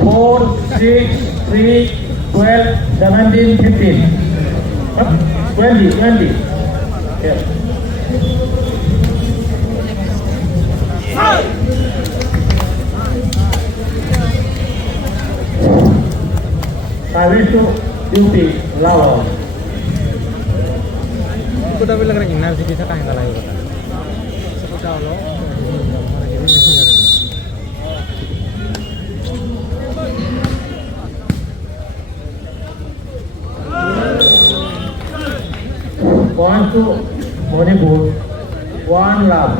4, 6, 3, 12, 17, 15. 20, 20. Yeah. Service to duty, Lavo. Itu udah bilang lagi, nanti kita kain kalau itu. Seperti kalau One to Manipur, one love.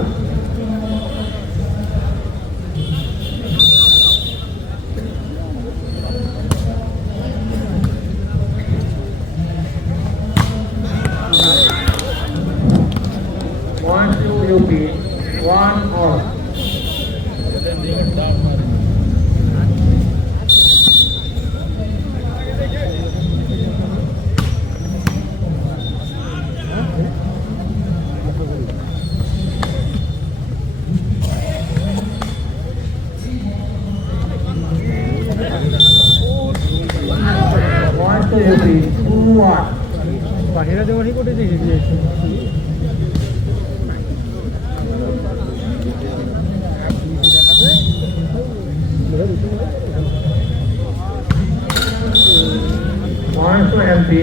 One to UP, one all. বাহিরা দেওয়ারই করে দিয়েছি One to empty,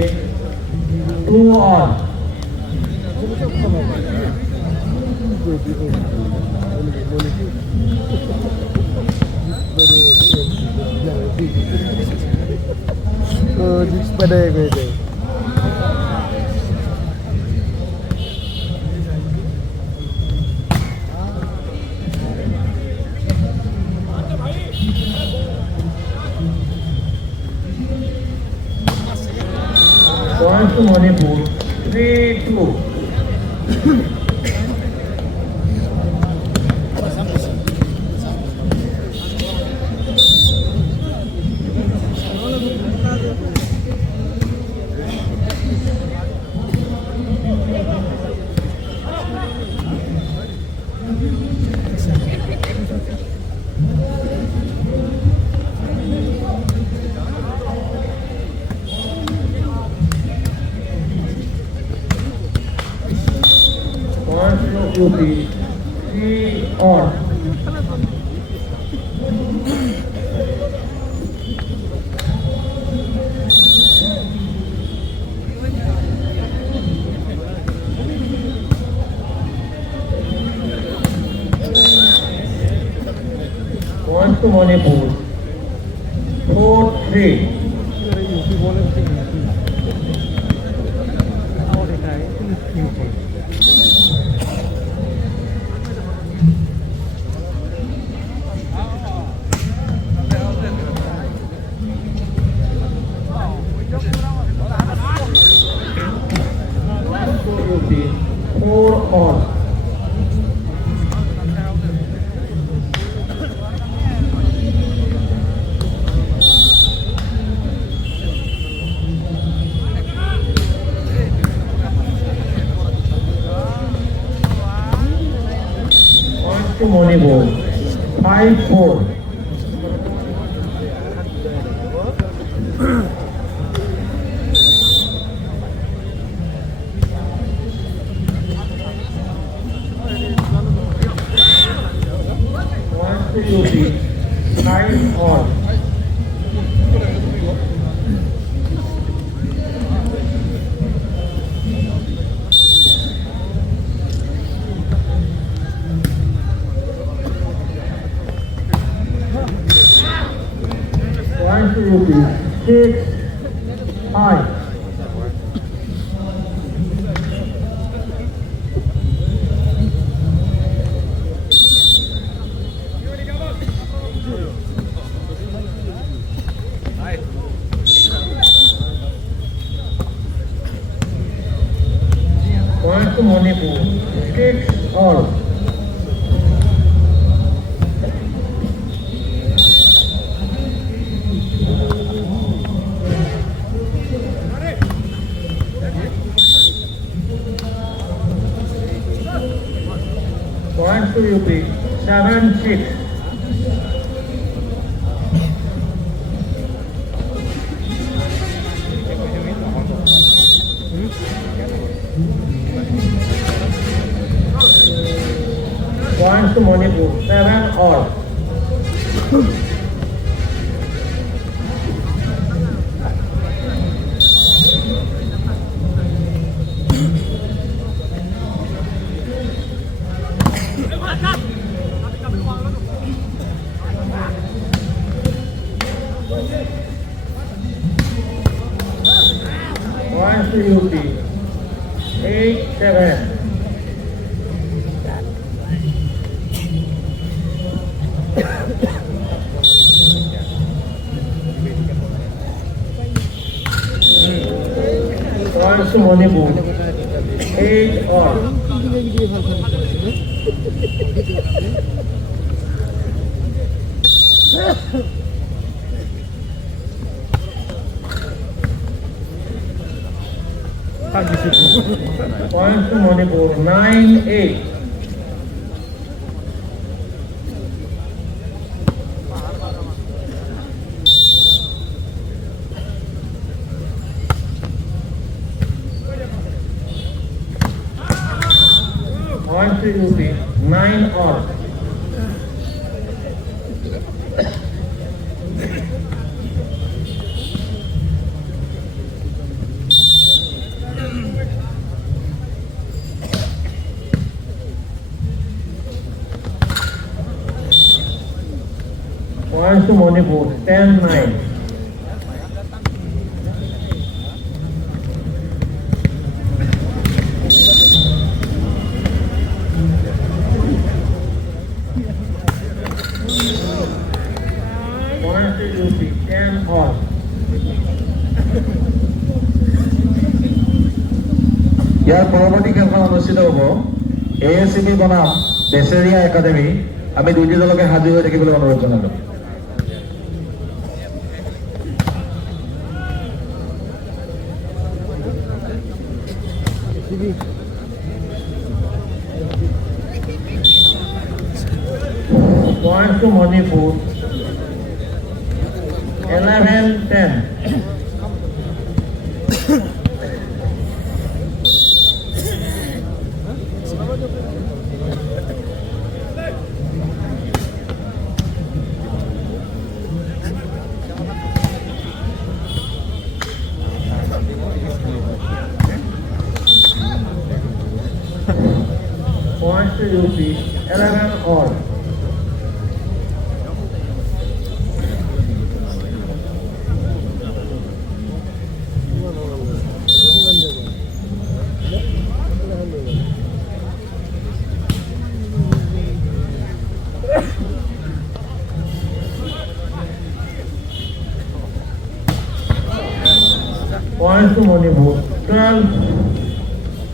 2 on. Sepeda gitu. One to Manipur, 3-2. UP. 3 all. Points to Manipur. 4-3. UP বলে হচ্ছে UP আমাদের এটাই UP UP. 4 all. Points to Manipur. 5-4. Points to UP. 5 all. Points to UP. 6-5. Points to Manipur. 6 all. Points to UP. 7-6. Points to Manipur. 7 all. Points to UP. 8-7. Points to Manipur. 8 all. Points to Manipur. 9-8. Points to UP. 9 all. Points to Manipur. 10-9. Points to UP. 10 all. ইয়াৰ পৰৱৰ্তী খেলখন অনুষ্ঠিত হ'ব ASCB বনাম বেচেৰিয়া academy. আমি দুইটি দলকে সাজু হৈ থাকিবলৈ অনুৰোধ জনালোঁ। Points to Manipur. 11-10. UP, 11 all. Points to Manipur, 12,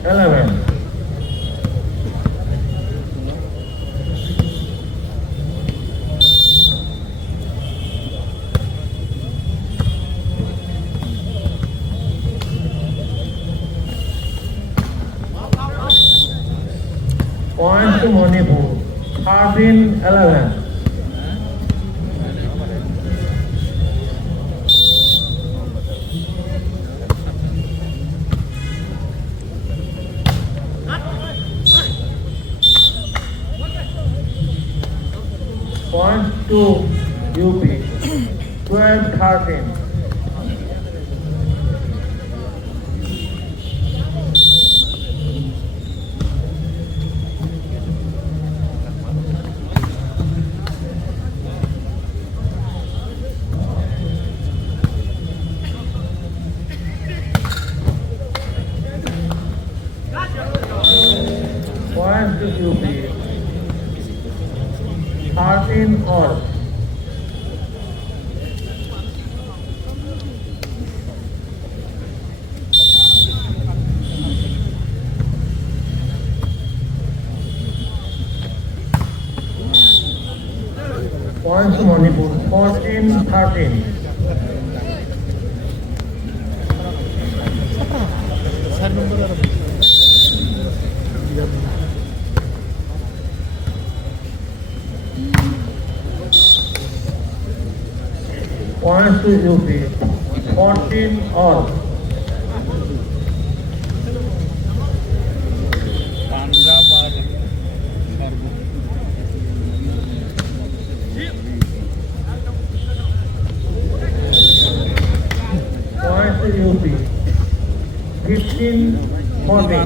11. Points to Manipur, 13, 11. Points to UP, 12, 13. Points to UP, 13 all. Points to Manipur, 14, 13. Points to UP, 14 all. Points to UP, 15, 14.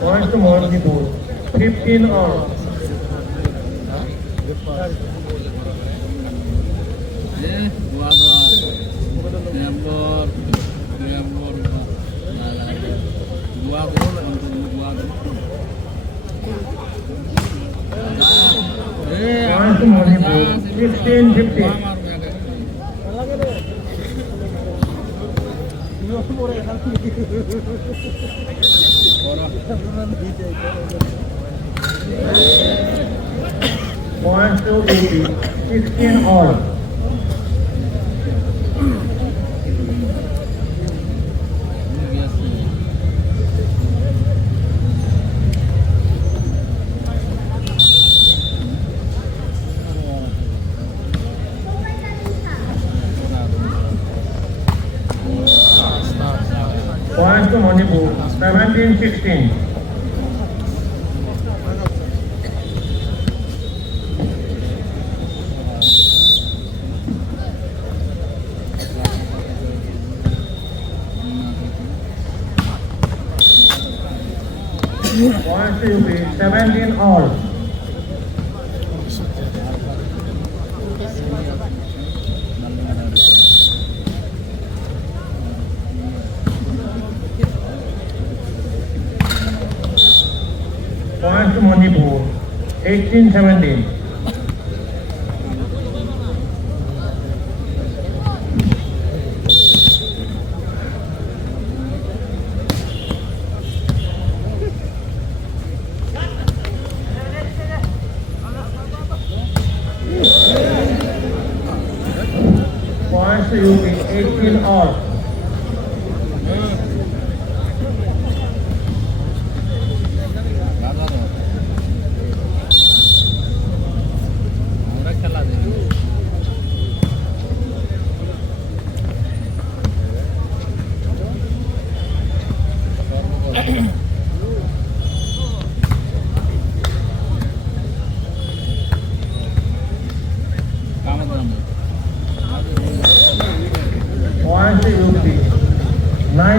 Points to Manipur, 15 all. Points to Manipur, 16, 15. Points to UP, 16 all. Points to Manipur, 17, 16. Points to UP, 17 all. Points to Manipur, 18, 17. Points to UP, 18 all.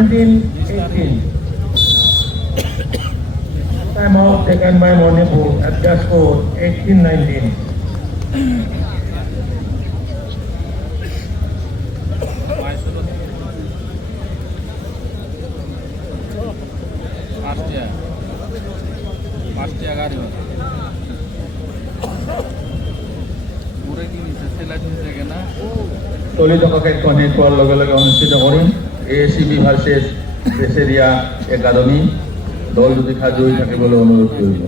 19-18. Time out taken by Manipur at the score 18-19. চলিত খেলখন শেষ হোৱাৰ লগে লগে অনুষ্ঠিত কৰিম AACB versus বেচেৰিয়া academy দল দুটি সাজু হৈ থাকিবলৈ অনুৰোধ কৰিলোঁ।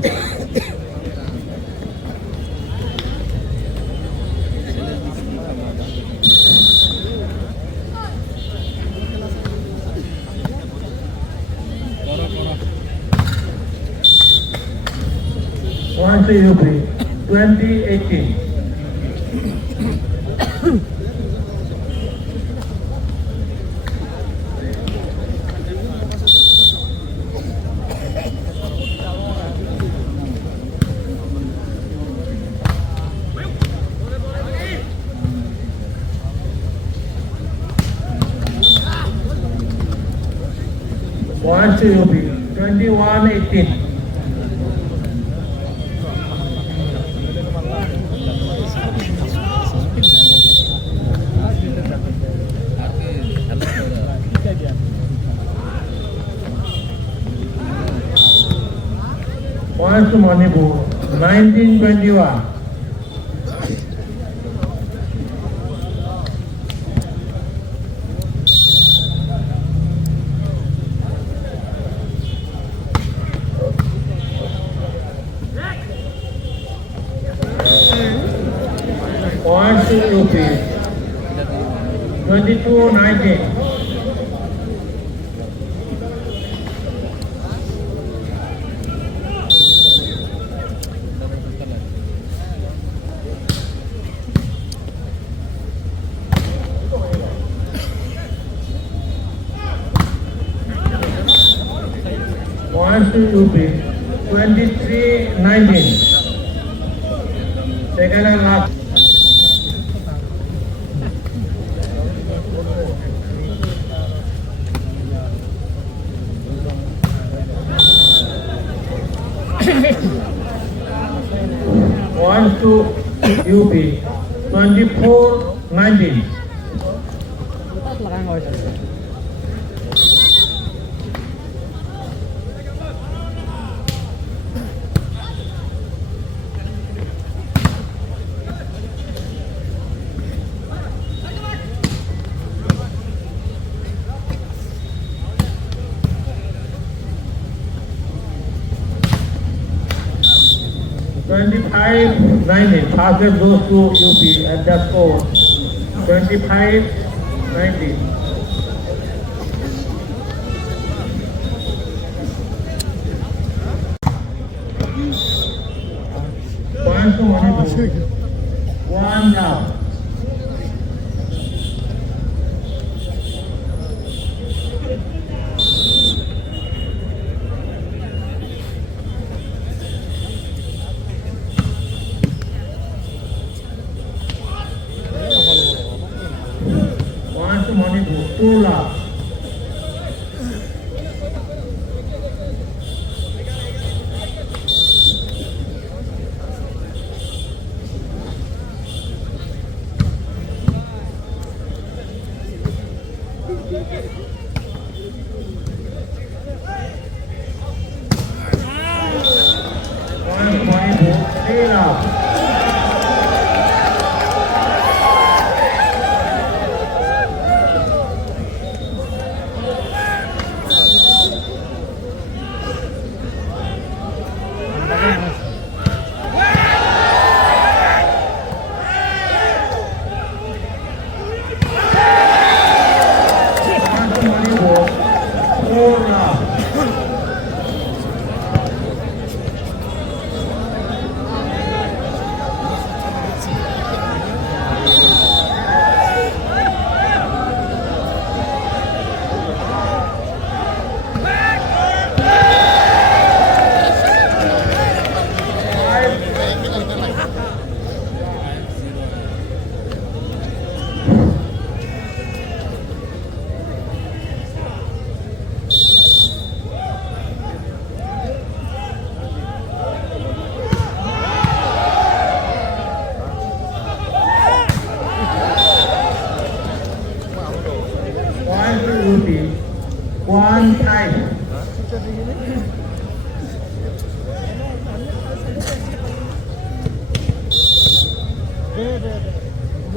Points to UP 20-18. Points to UP 21-18. Points to Manipur 19-21. Points to UP 22-19. Points to UP 23-19. Second and last. Points to UP 24-19. Target goes to UP at the score 25-19. Points to Manipur. 1 down. Points to Manipur. 2 love. Points to Manipur. 3 love.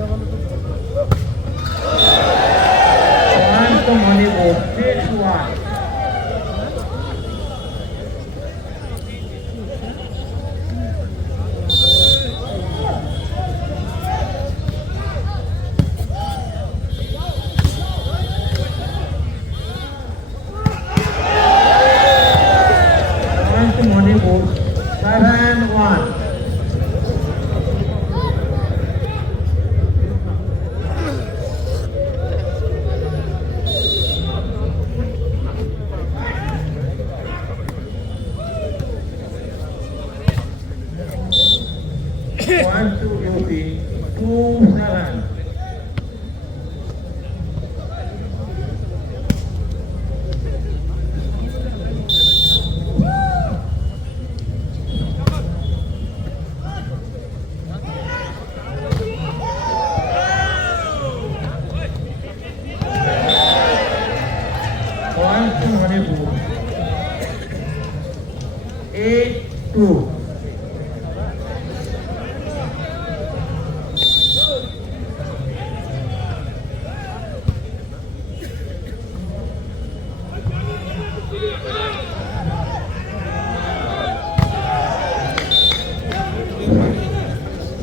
Point to Manipur, 6-1. Point to Manipur, 7-1. Point to UP, 2-7. Point to Manipur, 8-2.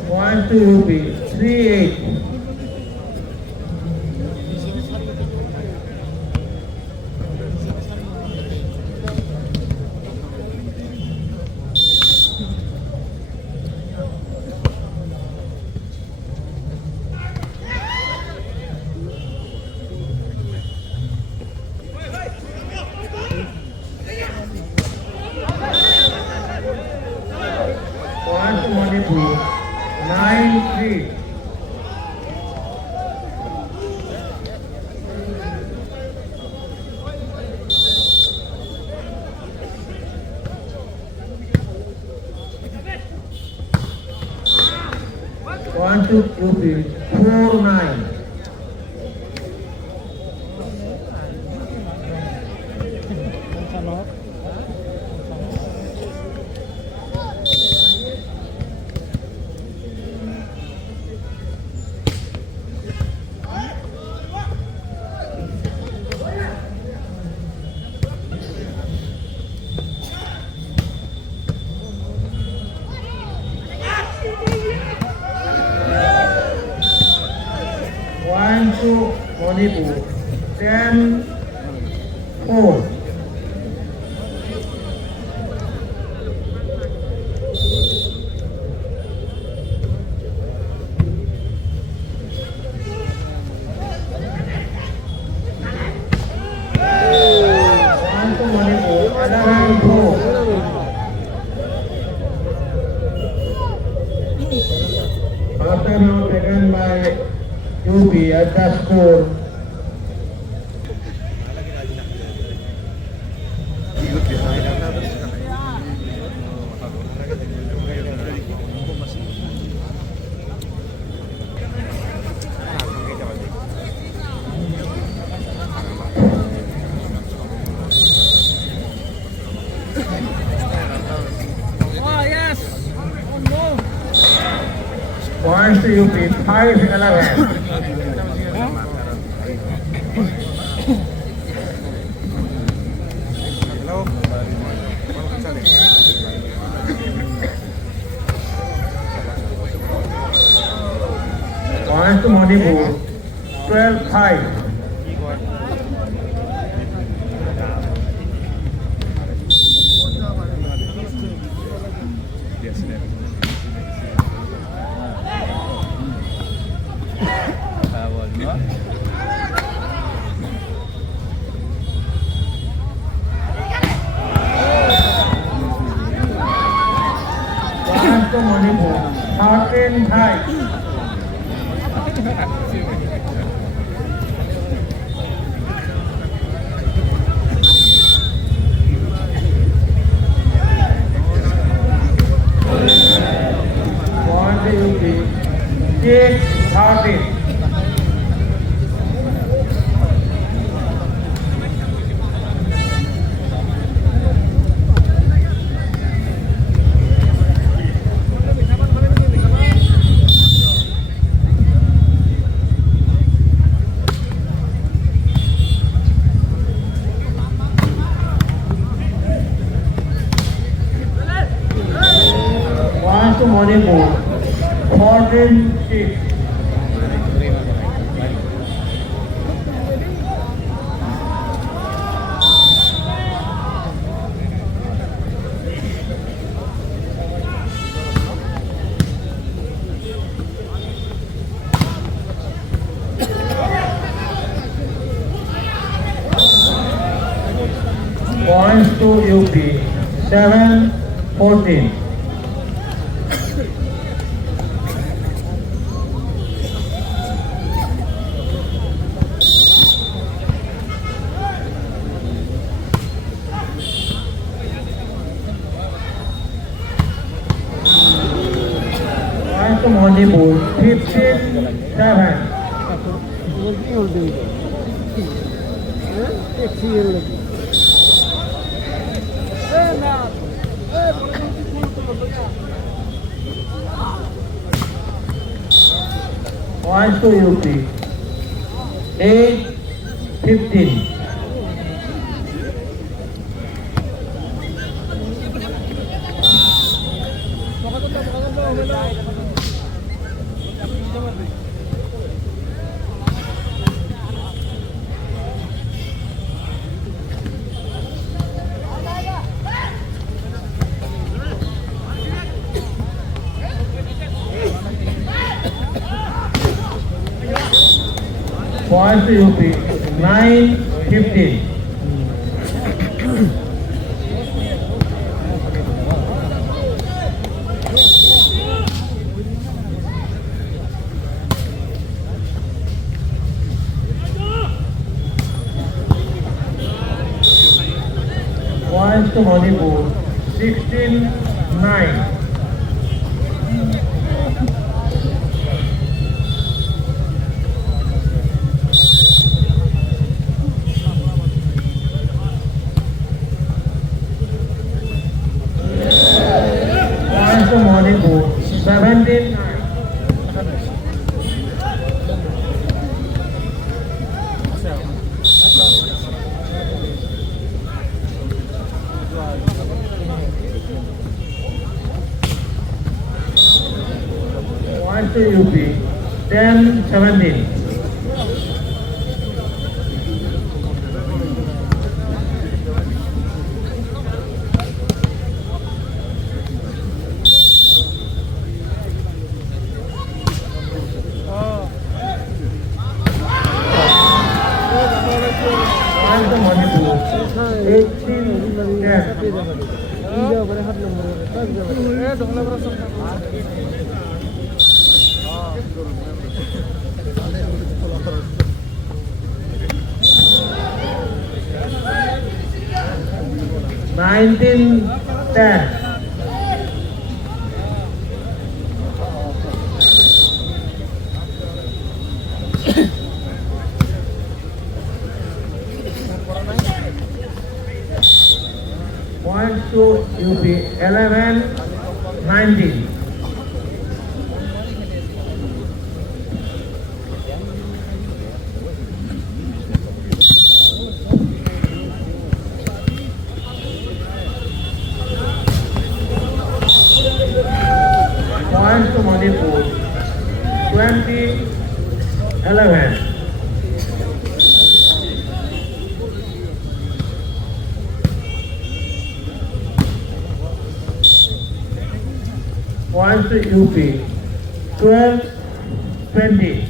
Point to UP, 3-8. Point to Manipur, 9-3. Point to UP, 4-9. Point to Manipur, 10-4. Point to Manipur, 11-4. After now taken by UP at the score points to UP, 5-11. Points to Manipur, 12-5. Points to Manipur, 13-5. Point to UP, 6-13. Points to UP 7-14. Points to Manipur 15-7. Points to UP 8-15. Points to UP 9-15. Points to Manipur 16-9. Points to Manipur 17-9. Points to UP 10-17. Points to Manipur 18-10. Nineteen 10. Points to UP 11-19. Points to Manipur 20-11. Points to UP 12-20.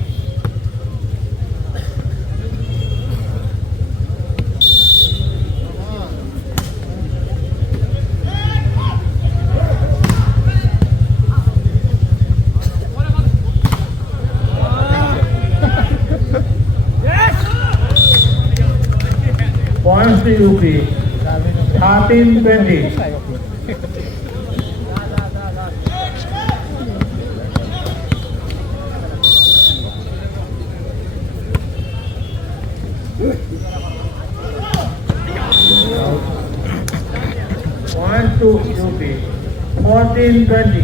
Points to UP 13-20. Points to UP 14-20.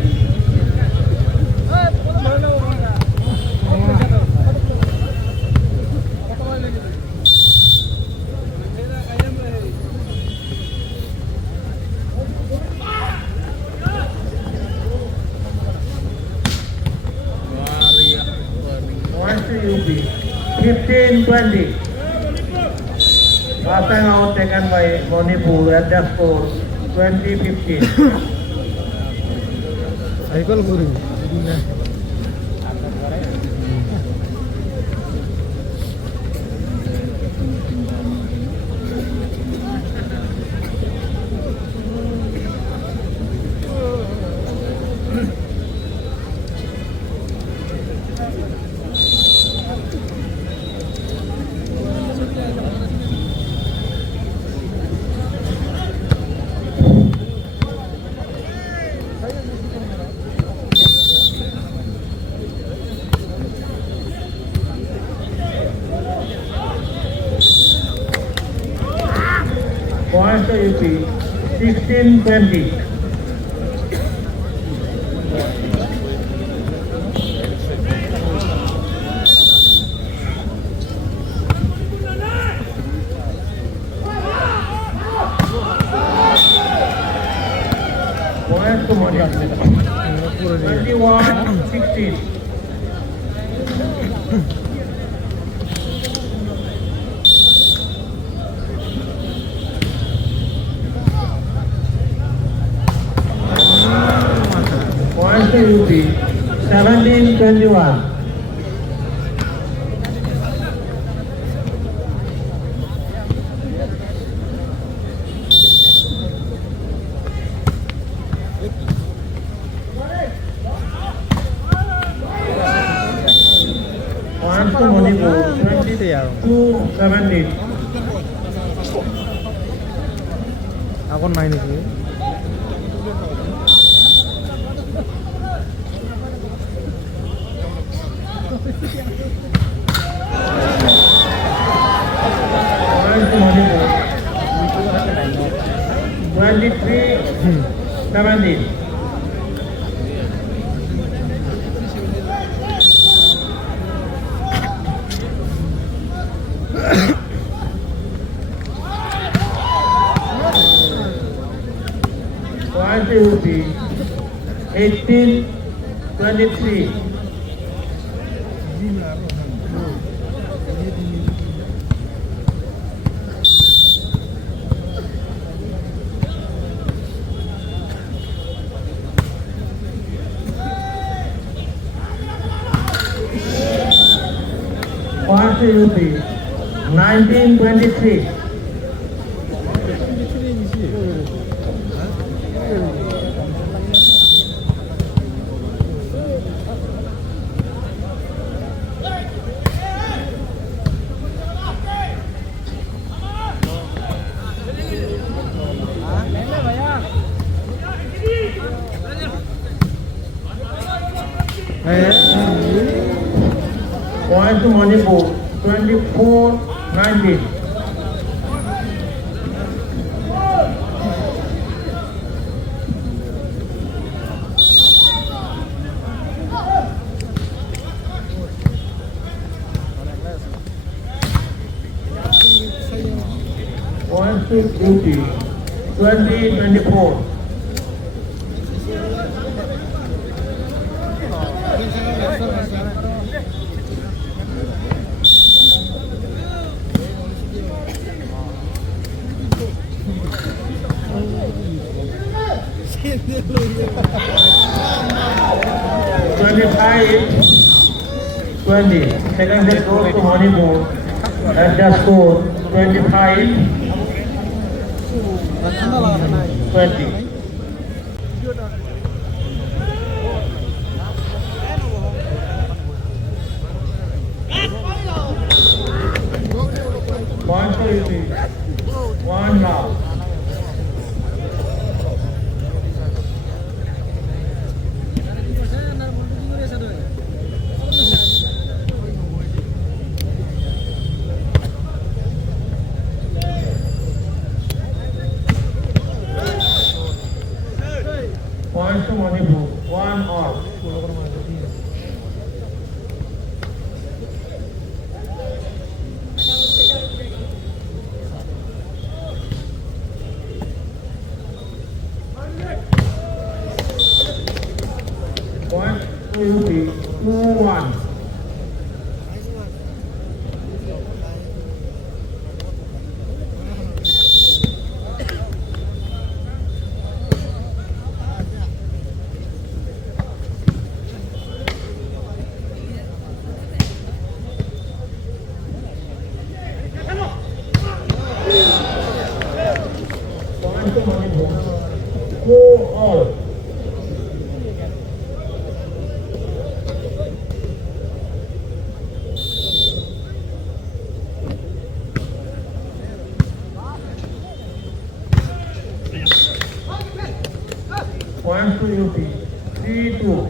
Points to UP 15-20. Last time out taken by Manipur at the score 20-15. Cycle করি Points to UP 16-20. Points to Manipur 21-16. Points to UP 17-21. Points to Manipur 22-17. আগত নাই নেকি? Points to Manipur 23-17. Points to UP 18-23. Points to UP 19-23. Points to Manipur 24-19. Points to UP 20-24. Second set goes to Manipur at the score 25-20. Points to UP 1 now. Points to Manipur 1 all. Points to UP 2-1. Points to Manipur 4-all. Points to UP 3-2.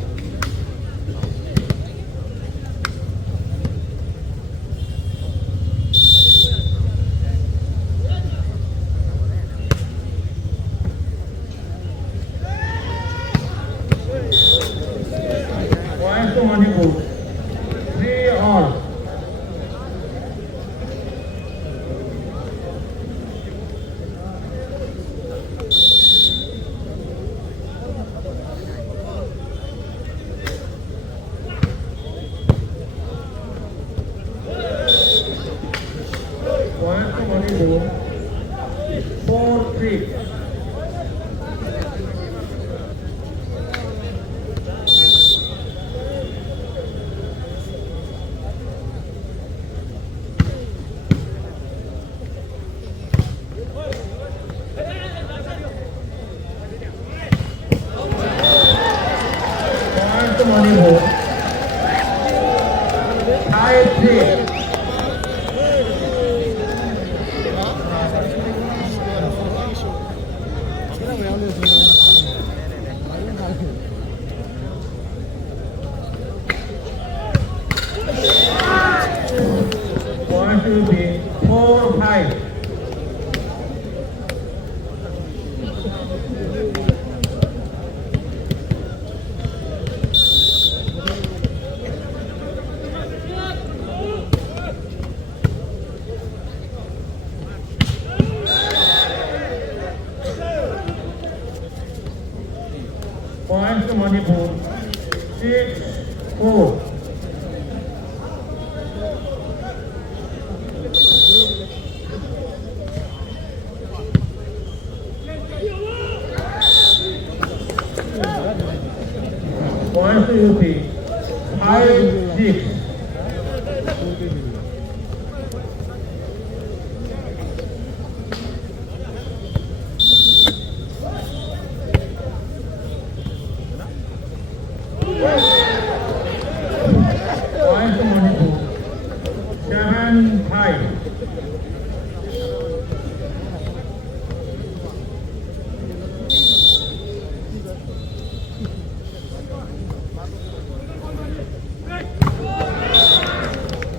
3. Points will be 4-5. Points to Manipur 6-4. Points to UP 5-6. Points to Manipur 7-5.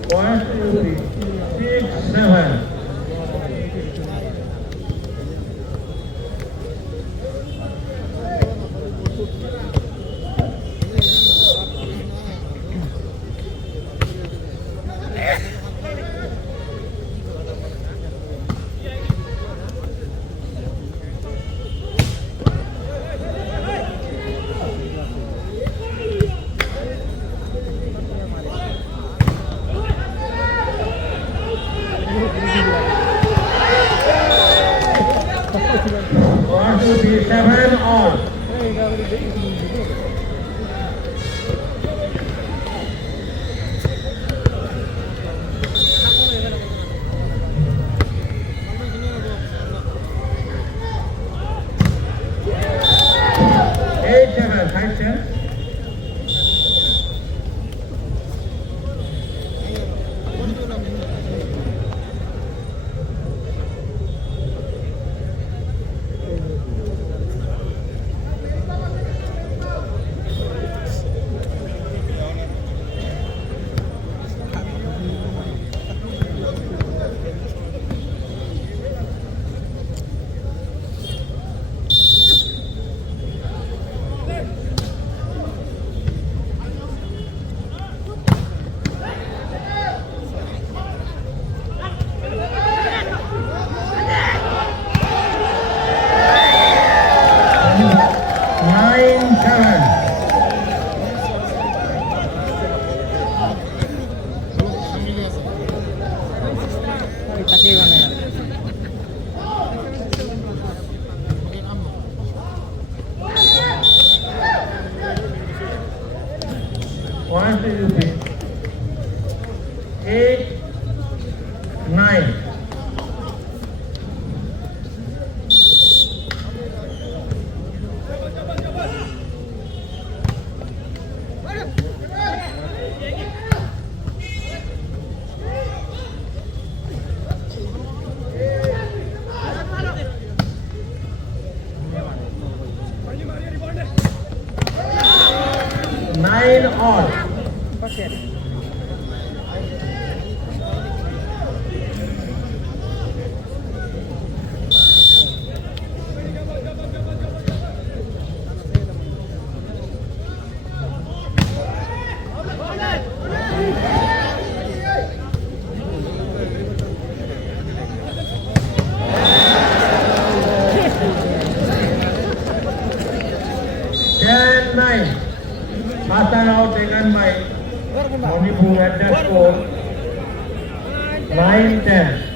Points to UP 6-7. Points to be 7 all. Eight, 7, 5, 10. ताकिएगा नहीं Points to UP 8, 9. Nine all. Ten, 9. First time out taken by Manipur at that score 9-10.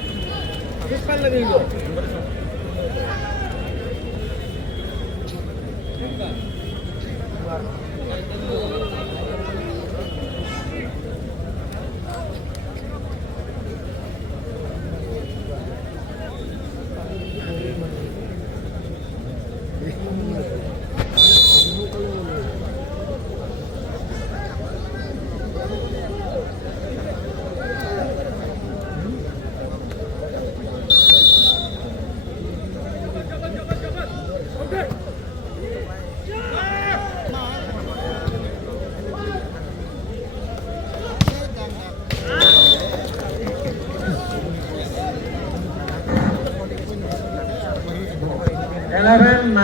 11-9.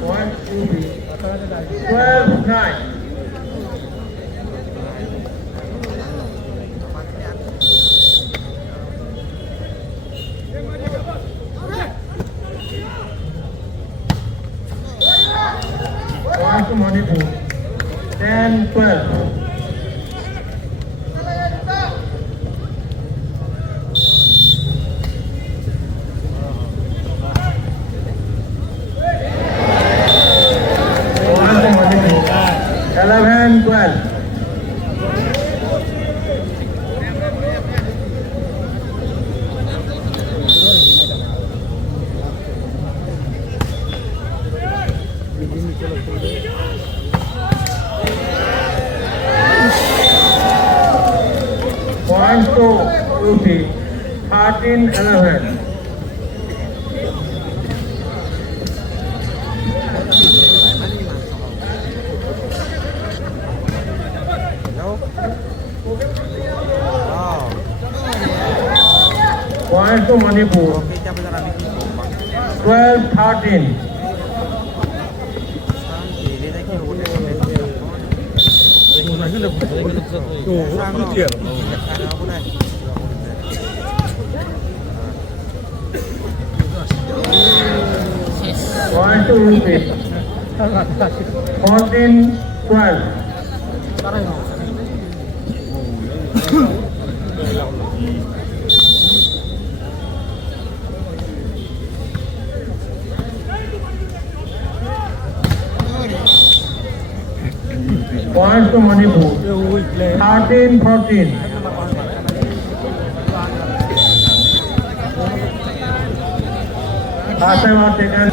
Point to be 12-9. Point to Manipur 10-12. Point to Manipur 11-12. Point to UP 13-11. Point to Manipur 12-13. Point to UP 14-12. Point to Manipur 13-14. Last time out taken.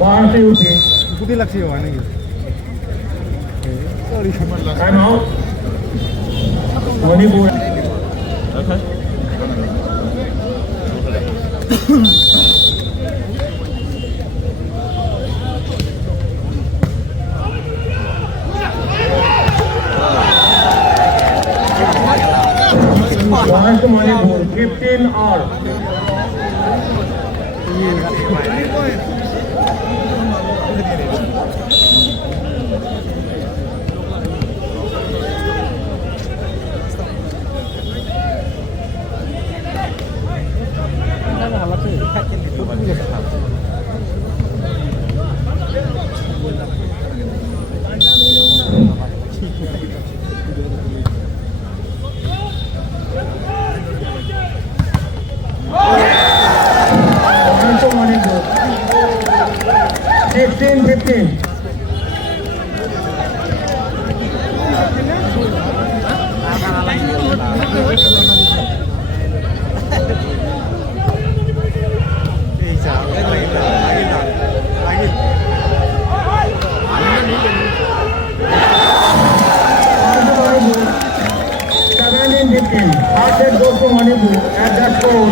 Point to UP. Putih laksi mana gitu? Sorry. Time out. Manipur. Point to Manipur 15 all. Point to Manipur 16-15. After goes to Manipur at that score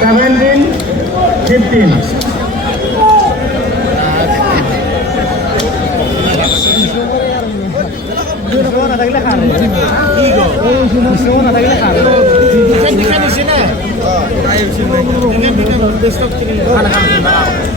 17-15. Ayo sini. Dengan desktop sini. Anak-anak.